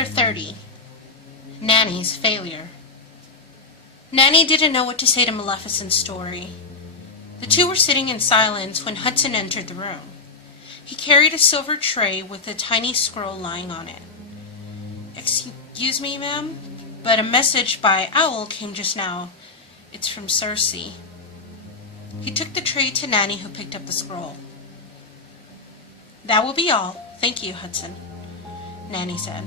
Chapter 30. Nanny's Failure. Nanny didn't know what to say to Maleficent's story. The two were sitting in silence when Hudson entered the room. He carried a silver tray with a tiny scroll lying on it. "Excuse me, ma'am, but a message by Owl came just now. It's from Cersei." He took the tray to Nanny, who picked up the scroll. "That will be all. Thank you, Hudson," Nanny said.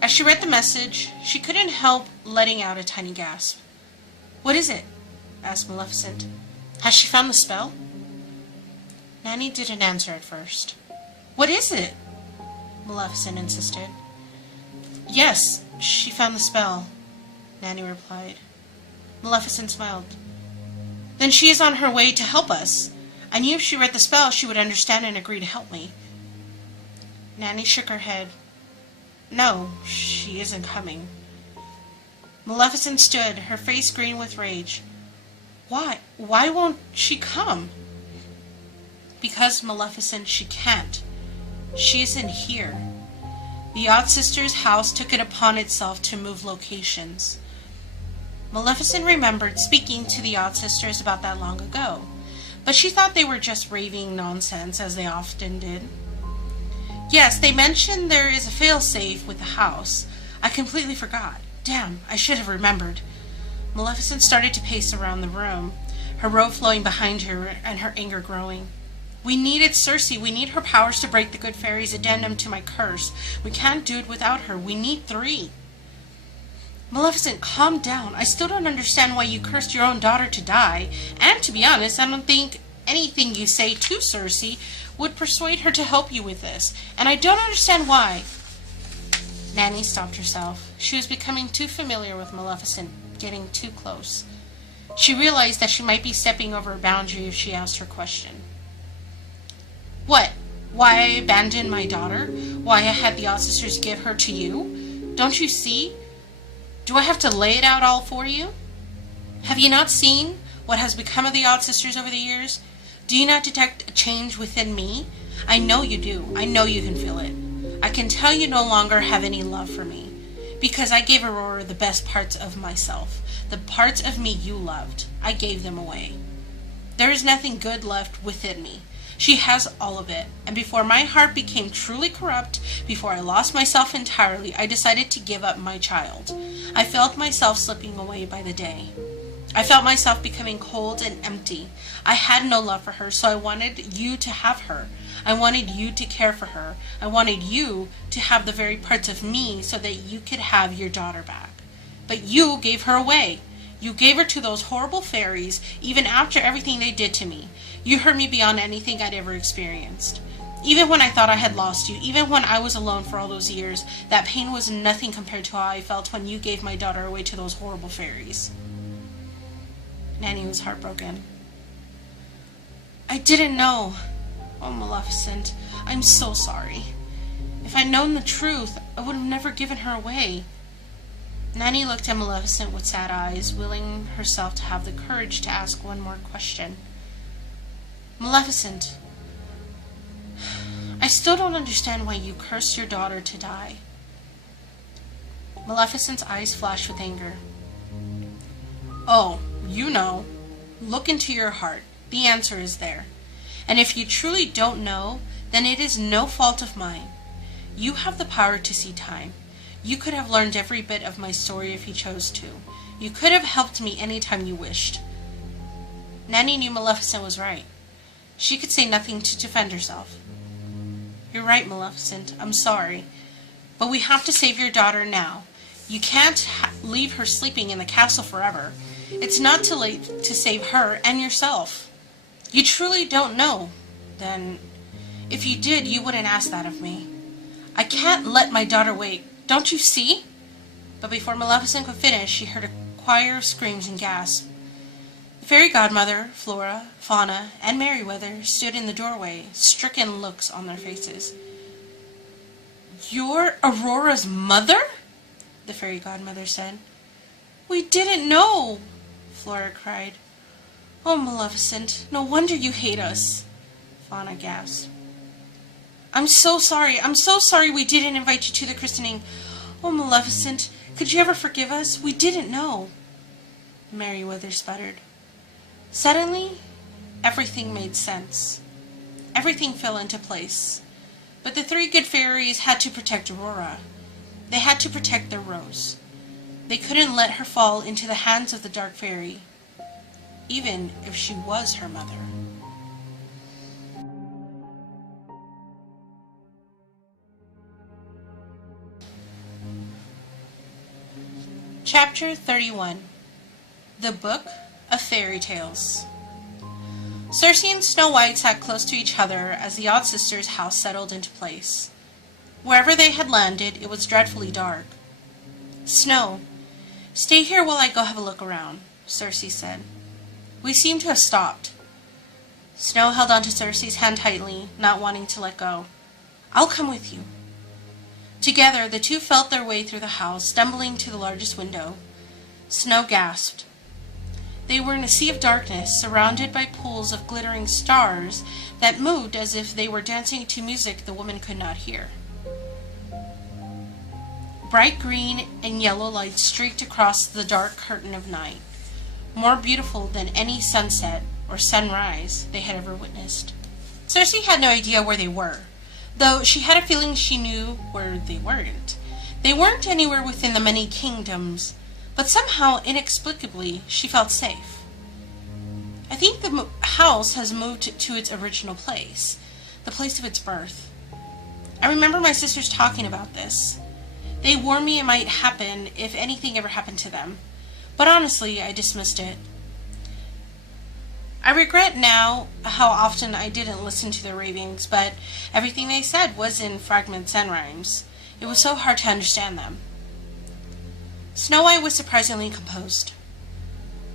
As she read the message, she couldn't help letting out a tiny gasp. "What is it?" asked Maleficent. "Has she found the spell?" Nanny didn't answer at first. "What is it?" Maleficent insisted. "Yes, she found the spell," Nanny replied. Maleficent smiled. "Then she is on her way to help us. I knew if she read the spell, she would understand and agree to help me." Nanny shook her head. "No, she isn't coming." Maleficent stood, her face green with rage. Why won't she come?" "Because, Maleficent, she can't. She isn't here. The Odd Sisters' house took it upon itself to move locations." Maleficent remembered speaking to the Odd Sisters about that long ago, but she thought they were just raving nonsense, as they often did. "Yes, they mentioned there is a fail-safe with the house. I completely forgot. Damn, I should have remembered." Maleficent started to pace around the room, her robe flowing behind her and her anger growing. "We needed Cersei. We need her powers to break the good fairy's addendum to my curse. We can't do it without her. We need 3. "Maleficent, calm down. I still don't understand why you cursed your own daughter to die, and to be honest, I don't think anything you say to Cersei would persuade her to help you with this, and I don't understand why." Nanny stopped herself. She was becoming too familiar with Maleficent, getting too close. She realized that she might be stepping over a boundary if she asked her question. "What? Why I abandoned my daughter? Why I had the Odd Sisters give her to you? Don't you see? Do I have to lay it out all for you? Have you not seen what has become of the Odd Sisters over the years? Do you not detect a change within me? I know you do. I know you can feel it. I can tell you no longer have any love for me, because I gave Aurora the best parts of myself. The parts of me you loved. I gave them away. There is nothing good left within me. She has all of it, and before my heart became truly corrupt, before I lost myself entirely, I decided to give up my child. I felt myself slipping away by the day. I felt myself becoming cold and empty. I had no love for her, so I wanted you to have her. I wanted you to care for her. I wanted you to have the very parts of me so that you could have your daughter back. But you gave her away. You gave her to those horrible fairies, even after everything they did to me. You hurt me beyond anything I'd ever experienced. Even when I thought I had lost you, even when I was alone for all those years, that pain was nothing compared to how I felt when you gave my daughter away to those horrible fairies." Nanny was heartbroken. "I didn't know. Oh, Maleficent, I'm so sorry. If I'd known the truth, I would have never given her away." Nanny looked at Maleficent with sad eyes, willing herself to have the courage to ask one more question. "Maleficent, I still don't understand why you cursed your daughter to die." Maleficent's eyes flashed with anger. "Oh, you know. Look into your heart. The answer is there. And if you truly don't know, then it is no fault of mine. You have the power to see time. You could have learned every bit of my story if you chose to. You could have helped me any time you wished." Nanny knew Maleficent was right. She could say nothing to defend herself. "You're right, Maleficent. I'm sorry. But we have to save your daughter now. You can't leave her sleeping in the castle forever. It's not too late to save her and yourself. You truly don't know. Then, if you did, you wouldn't ask that of me. I can't let my daughter wait. Don't you see?" But before Maleficent could finish, she heard a choir of screams and gasps. The fairy godmother, Flora, Fauna, and Merryweather stood in the doorway, stricken looks on their faces. "You're Aurora's mother?" the fairy godmother said. "We didn't know," Flora cried. "Oh, Maleficent, no wonder you hate us," Fauna gasped. I'm so sorry. I'm so sorry we didn't invite you to the christening. Oh, Maleficent, could you ever forgive us? We didn't know. Merryweather sputtered. Suddenly, everything made sense. Everything fell into place. But the three good fairies had to protect Aurora. They had to protect their Rose. They couldn't let her fall into the hands of the Dark Fairy, even if she was her mother. Chapter 31. The Book of Fairy Tales. Circe and Snow White sat close to each other as the odd sisters' house settled into place. Wherever they had landed, it was dreadfully dark. Snow, stay here while I go have a look around, Circe said. We seem to have stopped. Snow held onto Circe's hand tightly, not wanting to let go. I'll come with you. Together, the two felt their way through the house, stumbling to the largest window. Snow gasped. They were in a sea of darkness, surrounded by pools of glittering stars that moved as if they were dancing to music the woman could not hear. Bright green and yellow lights streaked across the dark curtain of night, more beautiful than any sunset or sunrise they had ever witnessed. Circe had no idea where they were, though she had a feeling she knew where they weren't. They weren't anywhere within the many kingdoms, but somehow, inexplicably, she felt safe. I think the house has moved to its original place, the place of its birth. I remember my sisters talking about this. They warned me it might happen if anything ever happened to them, but honestly, I dismissed it. I regret now how often I didn't listen to their ravings, but everything they said was in fragments and rhymes. It was so hard to understand them. Snow White was surprisingly composed.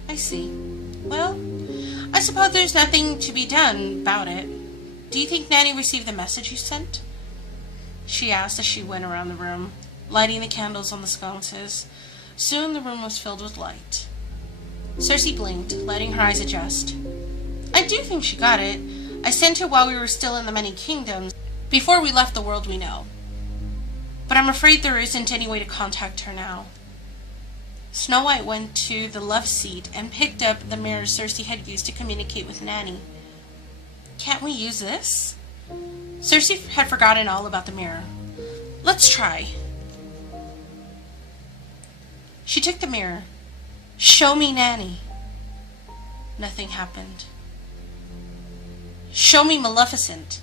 I see. Well, I suppose there's nothing to be done about it. Do you think Nanny received the message you sent? She asked as she went around the room, lighting the candles on the sconces. Soon the room was filled with light. Circe blinked, letting her eyes adjust. I do think she got it. I sent it while we were still in the many kingdoms, before we left the world we know. But I'm afraid there isn't any way to contact her now. Snow White went to the love seat and picked up the mirror Circe had used to communicate with Nanny. Can't we use this? Circe had forgotten all about the mirror. Let's try. She took the mirror. Show me Nanny. Nothing happened. Show me Maleficent.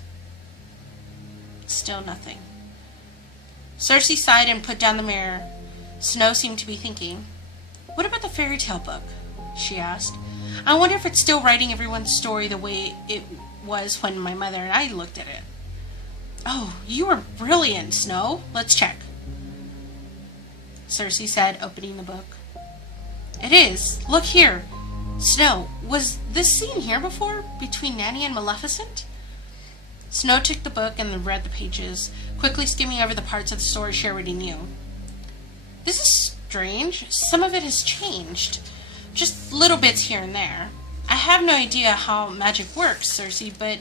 Still nothing. Circe sighed and put down the mirror. Snow seemed to be thinking. What about the fairy tale book? She asked. I wonder if it's still writing everyone's story the way it was when my mother and I looked at it. Oh, you are brilliant, Snow. Let's check. Circe said, opening the book. It is. Look here. Snow, was this scene here before, between Nanny and Maleficent? Snow took the book and read the pages, quickly skimming over the parts of the story she already knew. This is strange. Some of it has changed. Just little bits here and there. I have no idea how magic works, Circe, but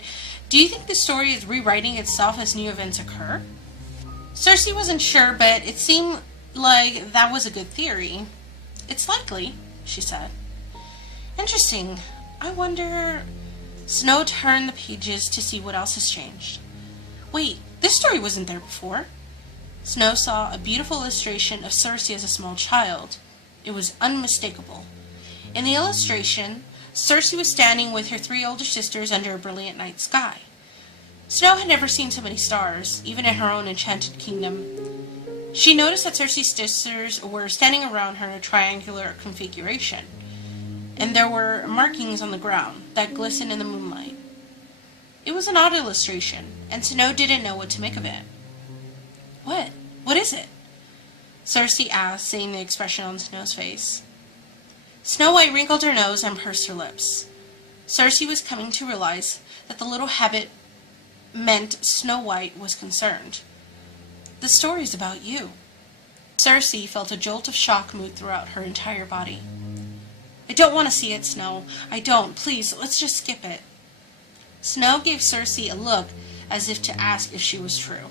do you think the story is rewriting itself as new events occur? Circe wasn't sure, but it seemed like that was a good theory. It's likely, she said. Interesting. I wonder... Snow turned the pages to see what else has changed. Wait, this story wasn't there before. Snow saw a beautiful illustration of Circe as a small child. It was unmistakable. In the illustration, Circe was standing with her three older sisters under a brilliant night sky. Snow had never seen so many stars, even in her own enchanted kingdom. She noticed that Circe's sisters were standing around her in a triangular configuration, and there were markings on the ground that glistened in the moonlight. It was an odd illustration, and Snow didn't know what to make of it. What? What is it? Circe asked, seeing the expression on Snow's face. Snow White wrinkled her nose and pursed her lips. Circe was coming to realize that the little habit meant Snow White was concerned. The story's about you. Circe felt a jolt of shock move throughout her entire body. I don't want to see it, Snow. I don't. Please, let's just skip it. Snow gave Circe a look as if to ask if she was true.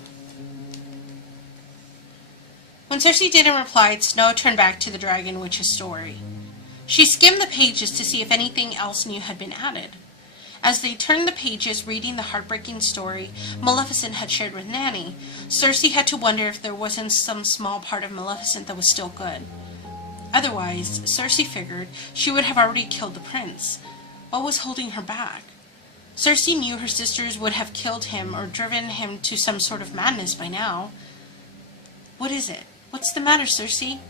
When Cersei didn't reply, Snow turned back to the Dragon Witch's story. She skimmed the pages to see if anything else new had been added. As they turned the pages, reading the heartbreaking story Maleficent had shared with Nanny, Cersei had to wonder if there wasn't some small part of Maleficent that was still good. Otherwise, Cersei figured she would have already killed the prince. What was holding her back? Cersei knew her sisters would have killed him or driven him to some sort of madness by now. "What is it? What's the matter, Cersei?"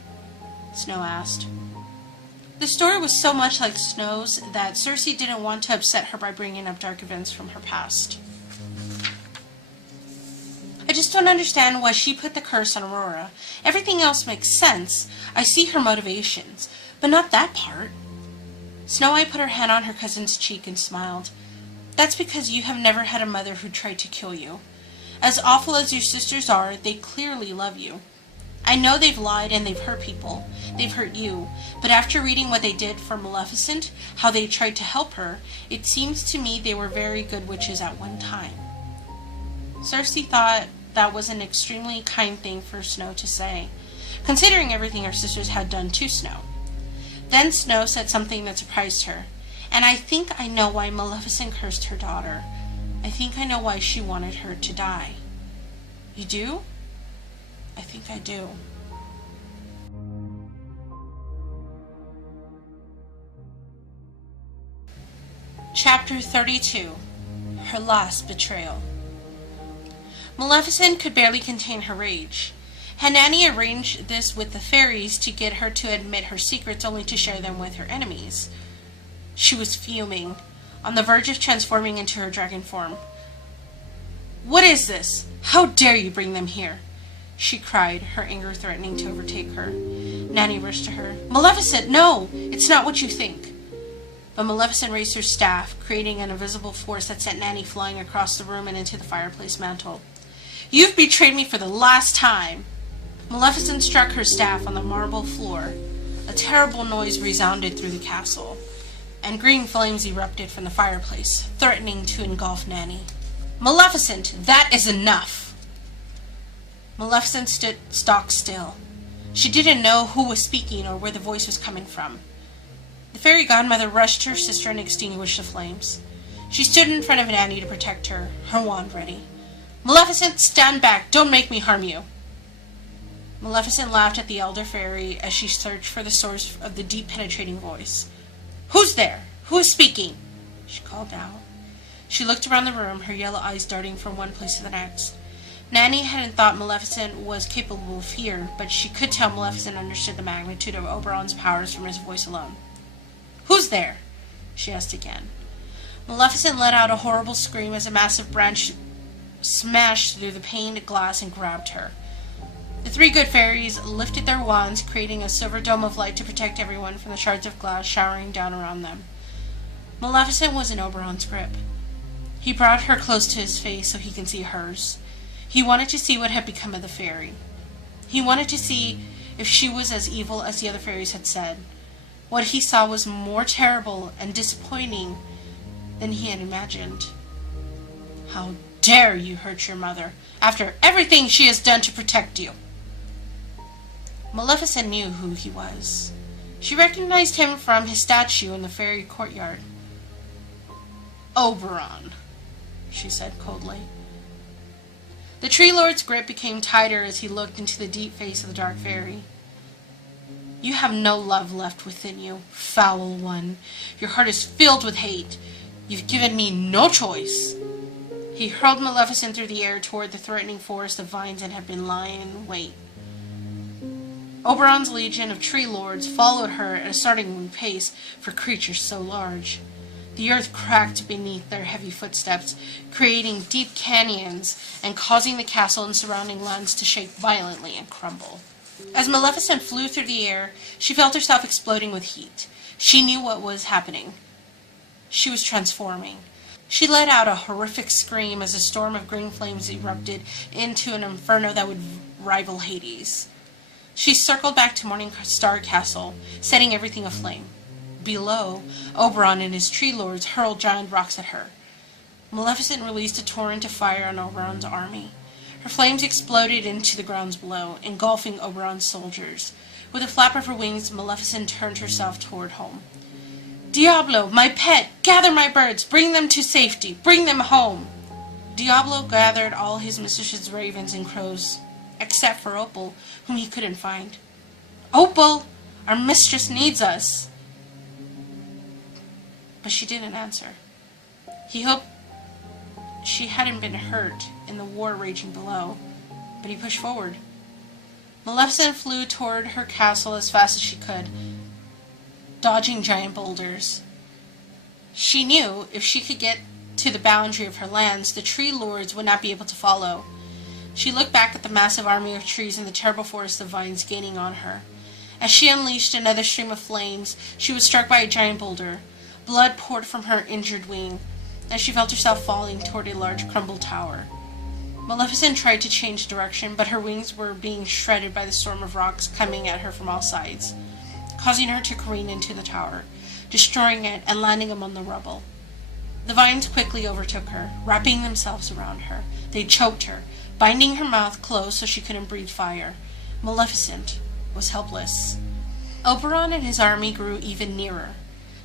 Snow asked. The story was so much like Snow's that Cersei didn't want to upset her by bringing up dark events from her past. "I just don't understand why she put the curse on Aurora. Everything else makes sense. I see her motivations, but not that part." Snow White put her hand on her cousin's cheek and smiled. "That's because you have never had a mother who tried to kill you. As awful as your sisters are, they clearly love you. I know they've lied and they've hurt people. They've hurt you. But after reading what they did for Maleficent, how they tried to help her, it seems to me they were very good witches at one time." Cersei thought that was an extremely kind thing for Snow to say, considering everything her sisters had done to Snow. Then Snow said something that surprised her. "And I think I know why Maleficent cursed her daughter. I think I know why she wanted her to die." "You do?" "I think I do." Chapter 32. Her Last Betrayal. Maleficent could barely contain her rage. Had Nanny arranged this with the fairies to get her to admit her secrets only to share them with her enemies? She was fuming, on the verge of transforming into her dragon form. "What is this? How dare you bring them here?" she cried, her anger threatening to overtake her. Nanny rushed to her. "Maleficent, no! It's not what you think." But Maleficent raised her staff, creating an invisible force that sent Nanny flying across the room and into the fireplace mantle. "You've betrayed me for the last time!" Maleficent struck her staff on the marble floor. A terrible noise resounded through the castle, and green flames erupted from the fireplace, threatening to engulf Nanny. "Maleficent, that is enough!" Maleficent stood stock still. She didn't know who was speaking or where the voice was coming from. The fairy godmother rushed to her sister and extinguished the flames. She stood in front of Nanny to protect her, her wand ready. "Maleficent, stand back! Don't make me harm you!" Maleficent laughed at the elder fairy as she searched for the source of the deep penetrating voice. "Who's there? Who is speaking?" she called out. She looked around the room, her yellow eyes darting from one place to the next. Nanny hadn't thought Maleficent was capable of fear, but she could tell Maleficent understood the magnitude of Oberon's powers from his voice alone. "Who's there?" she asked again. Maleficent let out a horrible scream as a massive branch smashed through the paned glass and grabbed her. The three good fairies lifted their wands, creating a silver dome of light to protect everyone from the shards of glass showering down around them. Maleficent was in Oberon's grip. He brought her close to his face so he can see hers. He wanted to see what had become of the fairy. He wanted to see if she was as evil as the other fairies had said. What he saw was more terrible and disappointing than he had imagined. "How dare you hurt your mother, after everything she has done to protect you?" Maleficent knew who he was. She recognized him from his statue in the fairy courtyard. "Oberon," she said coldly. The Tree Lord's grip became tighter as he looked into the deep face of the dark fairy. "You have no love left within you, foul one. Your heart is filled with hate. You've given me no choice." He hurled Maleficent through the air toward the threatening forest of vines that had been lying in wait. Oberon's legion of Tree Lords followed her at a startling pace for creatures so large. The earth cracked beneath their heavy footsteps, creating deep canyons and causing the castle and surrounding lands to shake violently and crumble. As Maleficent flew through the air, she felt herself exploding with heat. She knew what was happening. She was transforming. She let out a horrific scream as a storm of green flames erupted into an inferno that would rival Hades. She circled back to Morning Star Castle, setting everything aflame. Below, Oberon and his Tree Lords hurled giant rocks at her. Maleficent released a torrent of fire on Oberon's army. Her flames exploded into the grounds below, engulfing Oberon's soldiers. With a flap of her wings, Maleficent turned herself toward home. "Diablo, my pet, gather my birds, bring them to safety, bring them home." Diablo gathered all his mistress's ravens and crows, except for Opal, whom he couldn't find. "Opal, our mistress needs us." But she didn't answer. He hoped she hadn't been hurt in the war raging below, but he pushed forward. Maleficent flew toward her castle as fast as she could, dodging giant boulders. She knew if she could get to the boundary of her lands, the tree lords would not be able to follow. She looked back at the massive army of trees and the terrible forest of vines gaining on her. As she unleashed another stream of flames, she was struck by a giant boulder. Blood poured from her injured wing, as she felt herself falling toward a large crumbled tower. Maleficent tried to change direction, but her wings were being shredded by the storm of rocks coming at her from all sides, causing her to careen into the tower, destroying it and landing among the rubble. The vines quickly overtook her, wrapping themselves around her. They choked her, binding her mouth closed so she couldn't breathe fire. Maleficent was helpless. Oberon and his army grew even nearer.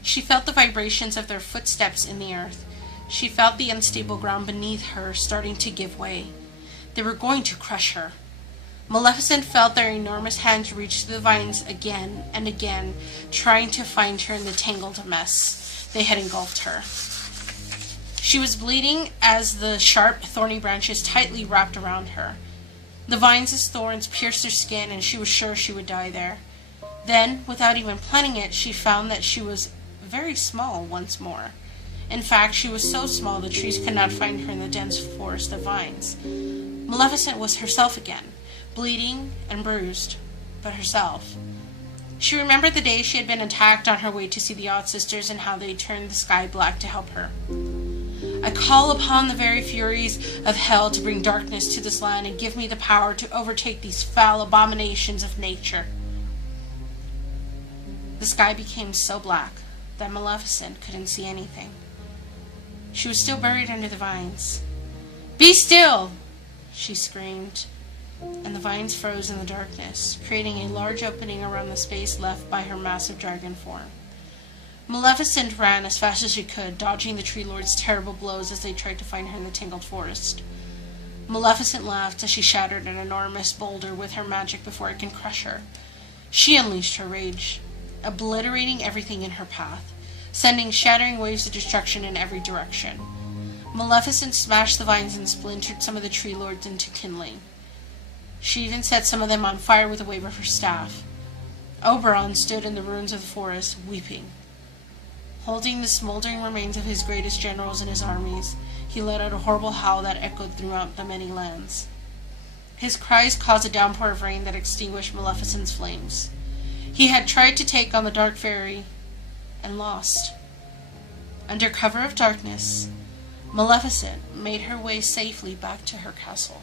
She felt the vibrations of their footsteps in the earth. She felt the unstable ground beneath her starting to give way. They were going to crush her. Maleficent felt their enormous hands reach through the vines again and again, trying to find her in the tangled mess they had engulfed her. She was bleeding as the sharp, thorny branches tightly wrapped around her. The vines' thorns pierced her skin, and she was sure she would die there. Then, without even planning it, she found that she was very small once more. In fact, she was so small the trees could not find her in the dense forest of vines. Maleficent was herself again, bleeding and bruised, but herself. She remembered the day she had been attacked on her way to see the Odd Sisters and how they turned the sky black to help her. "I call upon the very furies of hell to bring darkness to this land and give me the power to overtake these foul abominations of nature." The sky became so black that Maleficent couldn't see anything. She was still buried under the vines. "Be still!" she screamed, and the vines froze in the darkness, creating a large opening around the space left by her massive dragon form. Maleficent ran as fast as she could, dodging the tree lords' terrible blows as they tried to find her in the tangled forest. Maleficent laughed as she shattered an enormous boulder with her magic before it could crush her. She unleashed her rage, obliterating everything in her path, sending shattering waves of destruction in every direction. Maleficent smashed the vines and splintered some of the tree lords into kindling. She even set some of them on fire with a wave of her staff. Oberon stood in the ruins of the forest, weeping. Holding the smoldering remains of his greatest generals and his armies, he let out a horrible howl that echoed throughout the many lands. His cries caused a downpour of rain that extinguished Maleficent's flames. He had tried to take on the Dark Fairy and lost. Under cover of darkness, Maleficent made her way safely back to her castle.